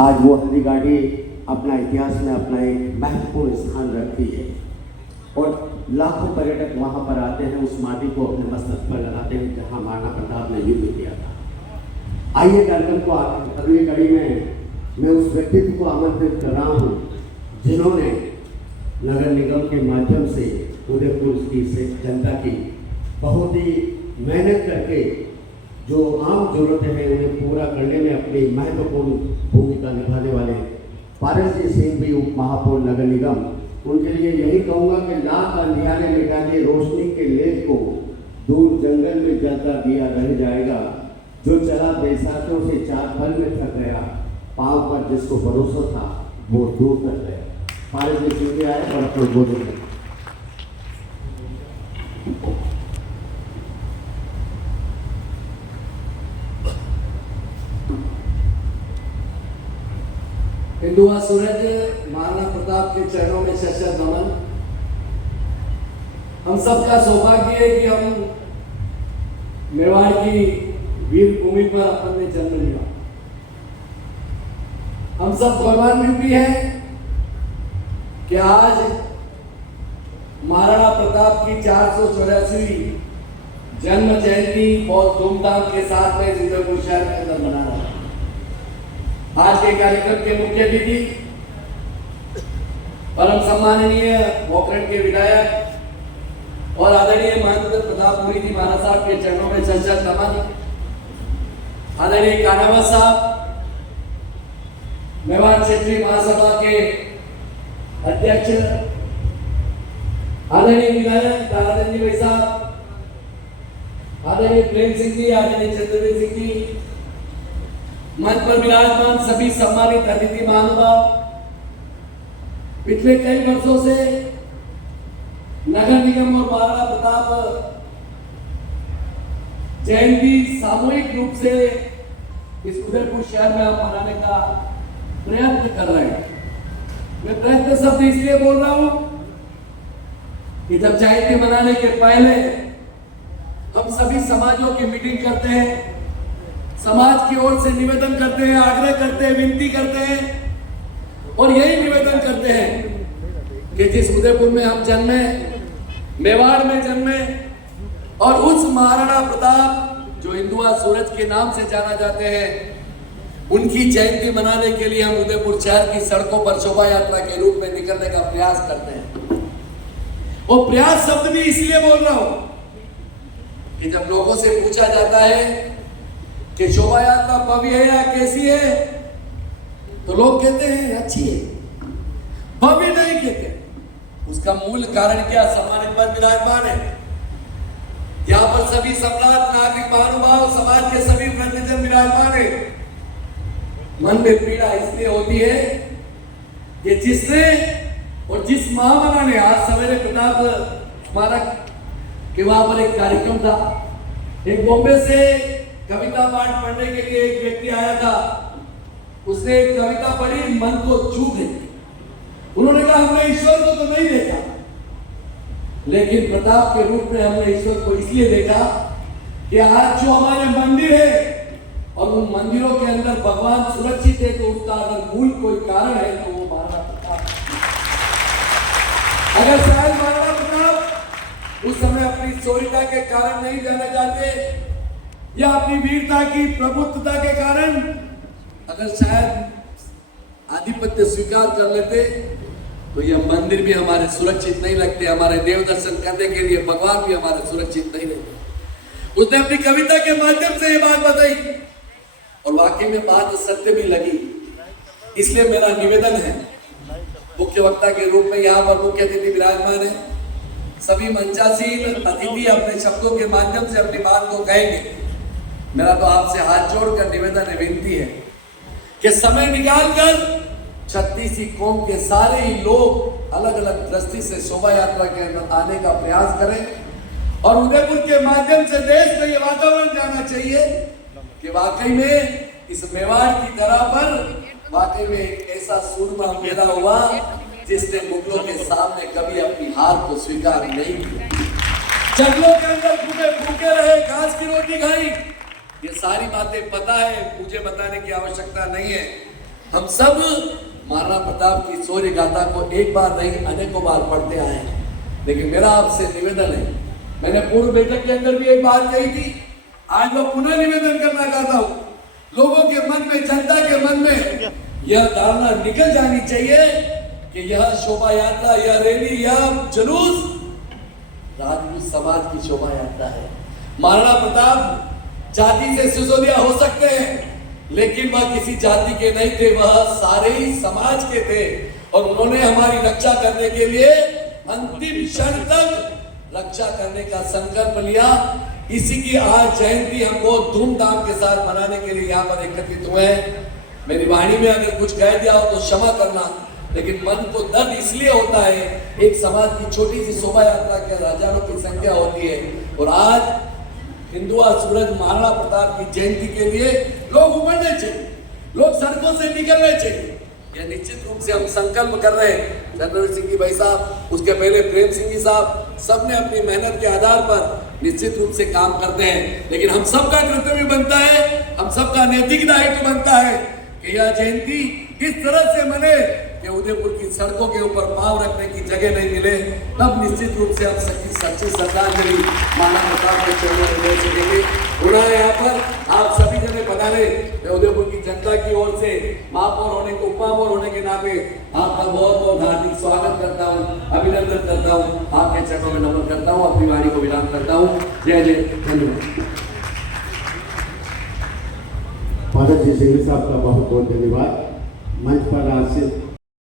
आज वो हल्दी गाड़ी अपना इतिहास में अपना एक महत्वपूर्ण स्थान रखती है और लाखों पर्यटक वहाँ पर आते हैं, उस माटी को अपने मस्तक पर लगाते हैं जहाँ महाराणा प्रताप ने युद्ध किया था। आइए कार्यक्रम को अगली कड़ी में मैं उस व्यक्तित्व को आमंत्रित कर रहा हूँ जिन्होंने नगर निगम के माध्यम से उदयपुर की से जनता की बहुत ही मेहनत करके जो आम जरूरतें हैं उन्हें पूरा करने में अपनी महत्वपूर्ण भूमिका निभाने वाले पारस जी सिंह भी उप महापौर नगर निगम, उनके लिए यही कहूँगा कि लाख अंधियारे मिटा दिए रोशनी के लेख को दूर जंगल में जलता दिया रह जाएगा। जो चला बैसाखियों से 4 पल में थक गया, पाँव पर जिसको भरोसा था वो दूर तक गया। पारस जी सिंह आए और अपने बोले हिंदुआ सूरज महाराणा प्रताप के चरणों में शत नमन। हम सबका सौभाग्य है कि हम मेवाड़ की वीर भूमि पर अपन ने जन्म लिया। हम सब गौरवान्वित भी हैं कि आज महाराणा प्रताप की 484वीं जन्म जयंती बहुत धूमधाम के साथ में उदयपुर शहर के अंदर मना रहा है। आज के कार्यक्रम के मुख्य अतिथि परम सम्माननीय पोखरण के विधायक और आदरणीय महंत प्रतापपुरी जी महाराज साहब के चरणों में शत नमन। आदरणीय कानावा साहब, मेवाड़ क्षेत्रीय महासभा के अध्यक्ष, आदरणीय विधायक दाराधन जी भाई साहब, आदरणीय प्रेम सिंह जी, आदरणीय चंद्रवीर सिंह जी, मंच पर विराजमान सभी सम्मानित अतिथि महानुभाव, पिछले कई वर्षों से नगर निगम और महाराणा प्रताप जयंती सामूहिक रूप से इस उदयपुर शहर में हम मनाने का प्रयत्न कर रहे हैं। मैं प्रयत्न शब्द इसलिए बोल रहा हूं कि जब जयंती मनाने के पहले हम सभी समाजों की मीटिंग करते हैं, समाज की ओर से निवेदन करते हैं, आग्रह करते हैं, विनती करते हैं और यही निवेदन करते हैं कि जिस उदयपुर में हम जन्मे, मेवाड़ में जन्मे और उस महाराणा प्रताप जो हिंदुआ सूरज के नाम से जाना जाते हैं, उनकी जयंती मनाने के लिए हम उदयपुर शहर की सड़कों पर शोभा यात्रा के रूप में निकलने का प्रयास करते हैं। वो प्रयास शब्द भी इसलिए बोल रहा हूं कि जब लोगों से पूछा जाता है कि शोभा यात्रा भव्य है या कैसी है, तो लोग कहते हैं अच्छी है, भव्य नहीं कहते। उसका मूल कारण क्या? सम्मानित पर विराजमान है यहाँ पर सभी सम्राट, नागरिक, महानुभाव, समाज के सभी वृद्धजन विराजमान है। मन में पीड़ा इसलिए होती है कि जिसने और जिस महामना ने आज सवेरे प्रताप स्मारक के वहां पर एक कार्यक्रम था, एक बॉम्बे से कविता पाठ पढ़ने के लिए एक व्यक्ति आया था। उसने एक कविता पढ़ी, मन को छू गई। उन्होंने कहा हमने ईश्वर को तो नहीं देखा, लेकिन प्रताप के रूप में हमने ईश्वर को इसलिए देखा कि आज जो हमारे मंदिर है और उन मंदिरों के अंदर भगवान सुरक्षित है, तो उसका अगर मूल कोई कारण है तो वो महाराणा प्रताप। अगर शायद महाराणा प्रताप उस समय अपनी शौर्यता के कारण नहीं जाने जाते या अपनी वीरता की प्रभुत्वता के कारण अगर शायद आधिपत्य स्वीकार कर लेते, तो यह मंदिर भी हमारे सुरक्षित नहीं लगते, हमारे देव दर्शन करने के लिए भगवान भी हमारे सुरक्षित नहीं रहते। उसने अपनी कविता के माध्यम से ये बात बताई और वाकई में बात सत्य भी लगी। इसलिए मेरा निवेदन है, मुख्य वक्ता के रूप में यहाँ पर मुख्य अतिथि विराजमान है, सभी मंचासीन अतिथि अपने शब्दों के माध्यम से अपनी बात को कहेंगे। मेरा तो आपसे हाथ जोड़कर निवेदन है, विनती है कि समय निकालकर 36 कौम के सारे ही लोग अलग अलग दृष्टि से शोभा यात्रा के अंदर आने का प्रयास करें और उदयपुर के माध्यम से देश में ये वातावरण जाना चाहिए कि वाकई में इस मेवाड़ की तरह पर वाकई में एक ऐसा सूरमा पैदा हुआ जिसने मुगलों के सामने कभी अपनी हार को स्वीकार नहीं किया। जंगलों के अंदर भूखे रहे, घास की रोटी खाई, ये सारी बातें पता है, मुझे बताने की आवश्यकता नहीं है। हम सब महाराणा प्रताप की शौर्य गाथा को एक बार नहीं अनेकों बार पढ़ते आए हैं, लेकिन मेरा आपसे निवेदन है, मैंने पूर्व बैठक के अंदर भी एक बात कही थी, आज मैं पुनः निवेदन करना चाहता हूं, लोगों के मन में, जनता के मन में यह धारणा निकल जानी चाहिए कि यह शोभा यात्रा, यह रैली, यह जुलूस राजपूत समाज की शोभा यात्रा है। महाराणा प्रताप जाति से सिसोदिया हो सकते हैं, लेकिन वह किसी जाति के नहीं थे, वह सारे ही समाज के थे और उन्होंने हमारी रक्षा करने के लिए अंतिम क्षण तक रक्षा करने का संकल्प लिया। इसी की आज जयंती हम बहुत धूमधाम के साथ मनाने के लिए यहाँ पर एकत्रित हुए हैं। मेरी वाणी में अगर कुछ कह दिया हो तो क्षमा करना, लेकिन मन को दर्द इसलिए होता है, एक समाज की छोटी सी शोभा यात्रा के हजारों की संख्या होती है और आज हिंदुआ सूरज महाराणा प्रताप की जयंती के लिए लोग उमड़ने चाहिए, लोग सड़कों से निकलने चाहिए। यह निश्चित रूप से हम संकल्प कर रहे हैं। चंद्रवीर सिंह जी भाई साहब, उसके पहले प्रेम सिंह जी साहब, सबने अपनी मेहनत के आधार पर निश्चित रूप से काम करते हैं, लेकिन हम सबका कर्तव्य बनता है, हम सबका नैतिक दायित्व बनता है कि यह जयंती इस तरह से मने कि उदयपुर की सड़कों के ऊपर पांव रखने की जगह नहीं मिले, तब निश्चित रूप से हम सच्ची श्रद्धांजलि महाराणा प्रताप के चरणों में दे सकेंगे। उन्होंने यहाँ पर आप सभी जने पधारे, मैं उदयपुर की जनता की ओर से महापौर होने को, उपमहापौर होने के नाते आपका बहुत बहुत हार्दिक स्वागत करता हूँ, अभिनंदन करता हूँ, आपके चरणों में नमन करता हूँ, अपनी वाणी को विराम करता हूँ। जय जय, धन्यवाद। पादक जी सिंह साहब का बहुत बहुत धन्यवाद। मंच पर आसीन